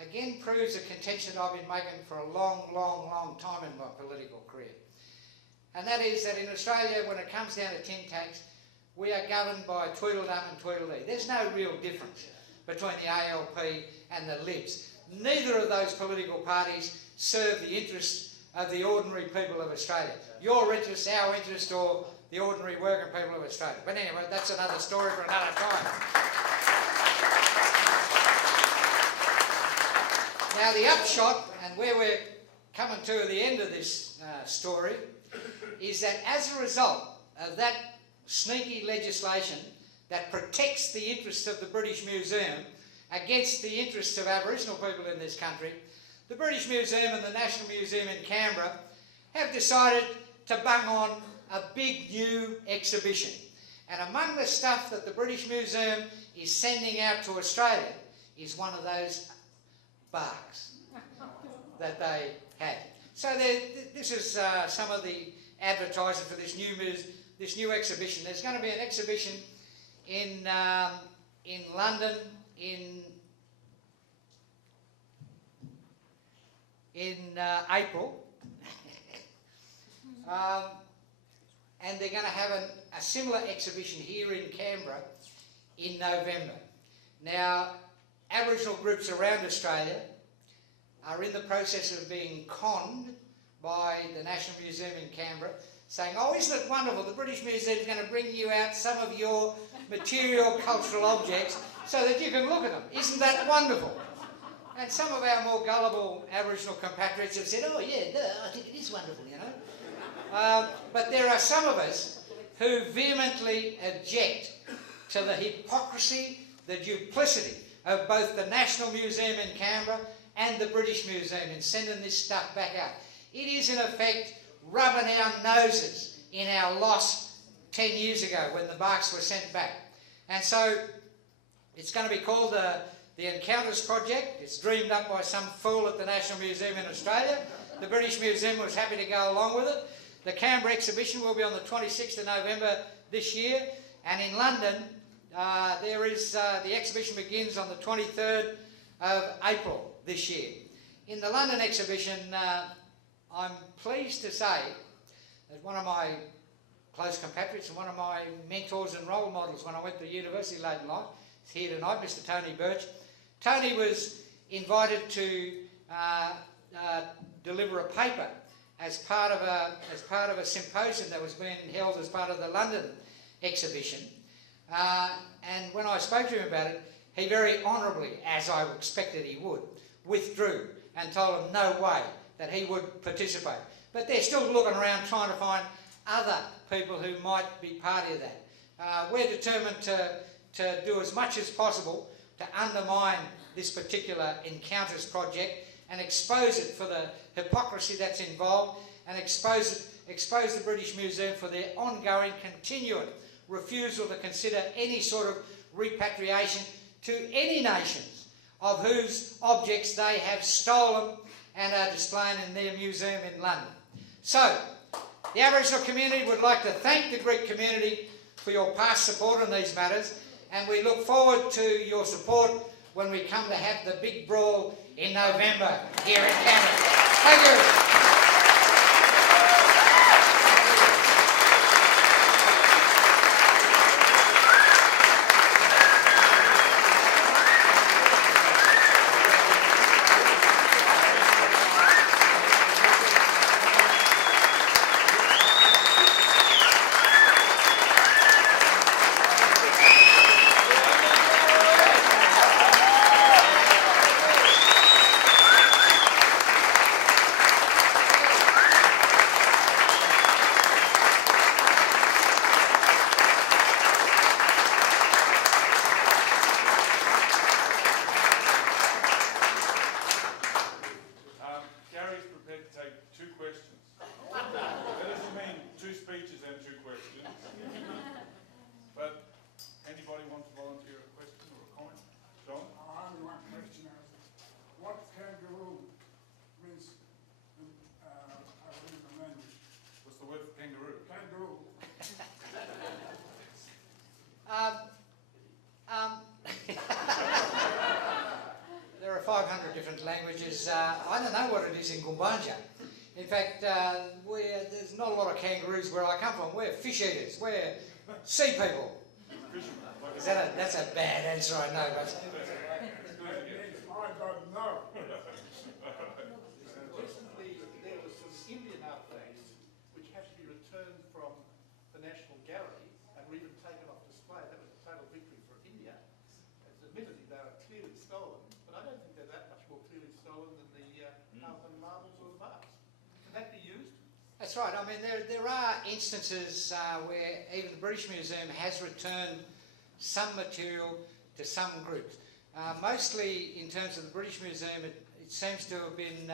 again proves a contention I've been making for a long, long, long time in my political career. And that is that in Australia, when it comes down to tin tax, we are governed by Tweedledum and Tweedledee. There's no real difference between the ALP and the Libs. Neither of those political parties serve the interests of the ordinary people of Australia. Your interest, our interest, or the ordinary working people of Australia. But anyway, that's another story for another time. Now the upshot, and where we're coming to the end of this story, is that as a result of that sneaky legislation that protects the interests of the British Museum against the interests of Aboriginal people in this country, the British Museum and the National Museum in Canberra have decided to bung on a big new exhibition. And among the stuff that the British Museum is sending out to Australia is one of those barks that they had. So this is some of the advertising for this new exhibition. There's going to be an exhibition in London in April, and they're going to have a similar exhibition here in Canberra in November. Now, Aboriginal groups around Australia are in the process of being conned by the National Museum in Canberra, saying, oh, isn't it wonderful, the British Museum is going to bring you out some of your material cultural objects so that you can look at them. Isn't that wonderful? And some of our more gullible Aboriginal compatriots have said, oh yeah, I think it is wonderful, you know. But there are some of us who vehemently object to the hypocrisy, the duplicity of both the National Museum in Canberra and the British Museum in sending this stuff back out. It is in effect rubbing our noses in our loss 10 years ago when the barks were sent back. And so it's going to be called the Encounters Project. It's dreamed up by some fool at the National Museum in Australia. The British Museum was happy to go along with it. The Canberra exhibition will be on the 26th of November this year, and in London the exhibition begins on the 23rd of April this year. In the London exhibition, I'm pleased to say that one of my close compatriots and one of my mentors and role models when I went to university late in life is here tonight, Mr. Tony Birch. Tony was invited to deliver a paper as part of a symposium that was being held as part of the London exhibition. And when I spoke to him about it, he very honourably, as I expected he would, withdrew and told him no way that he would participate. But they're still looking around trying to find other people who might be party of that. We're determined to do as much as possible to undermine this particular Encounters project and expose it for the hypocrisy that's involved, and expose the British Museum for their ongoing, continuing refusal to consider any sort of repatriation to any nations of whose objects they have stolen and are displaying in their museum in London. So, the Aboriginal community would like to thank the Greek community for your past support on these matters, and we look forward to your support when we come to have the big brawl in November here in Canberra. Thank you. There are 500 different languages. I don't know what it is in Gumbanja. In fact, there's not a lot of kangaroos where I come from. We're fish eaters. We're sea people. That's a bad answer, I know, but... Recently, there was some Indian artefacts which have to be returned from the National Gallery and were even taken off display. That was a total victory for India. Admittedly, they were clearly stolen, but I don't think they're that much more clearly stolen than the Parthenon Marbles or the Marks. Can that be used? That's right. I mean, there are instances where even the British Museum has returned some material to some groups. Mostly in terms of the British Museum, it seems to have been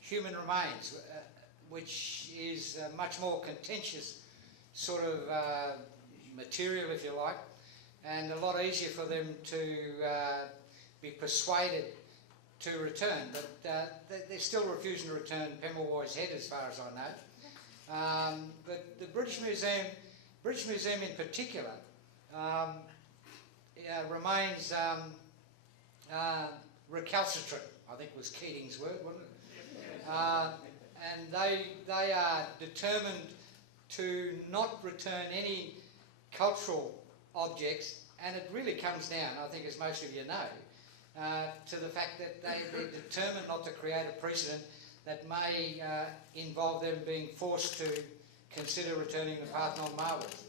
human remains, which is a much more contentious sort of material, if you like, and a lot easier for them to be persuaded to return. But they're still refusing to return Pemulwuy's head, as far as I know. But the British Museum in particular, remains recalcitrant, I think was Keating's word, wasn't it? And they are determined to not return any cultural objects, and it really comes down, I think as most of you know, to the fact that they're determined not to create a precedent that may involve them being forced to consider returning the Parthenon Marbles.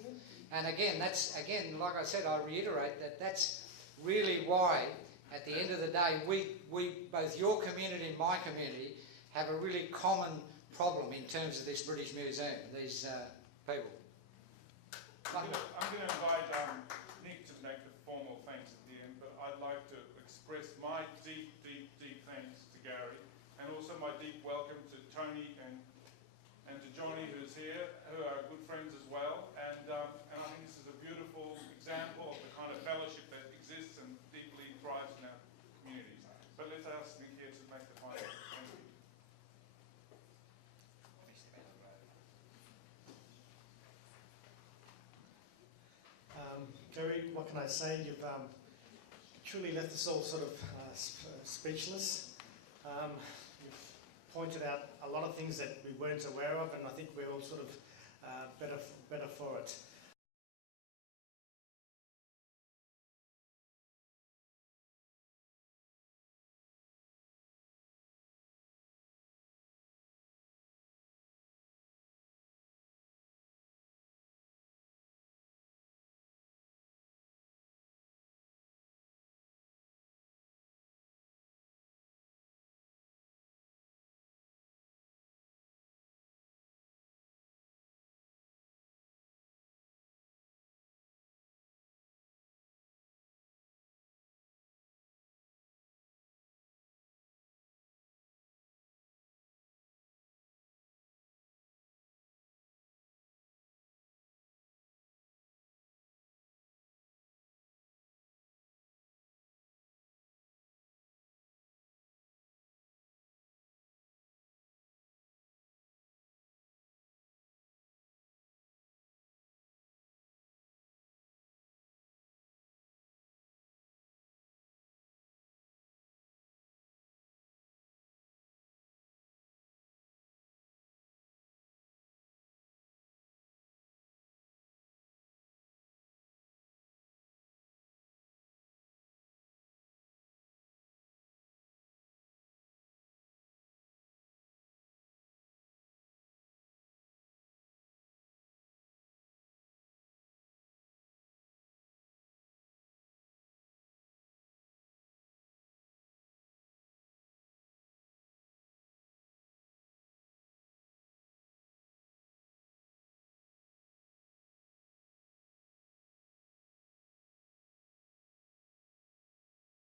And again, like I said, I reiterate that that's really why, at the end of the day, we both your community and my community, have a really common problem in terms of this British Museum, these people. I'm going to invite Nick to make the formal thanks at the end, but I'd like to express my deep, deep, deep thanks to Gary, and also my deep welcome to Tony and Kerry, what can I say? You've truly left us all sort of speechless. You've pointed out a lot of things that we weren't aware of, and I think we're all sort of better for it.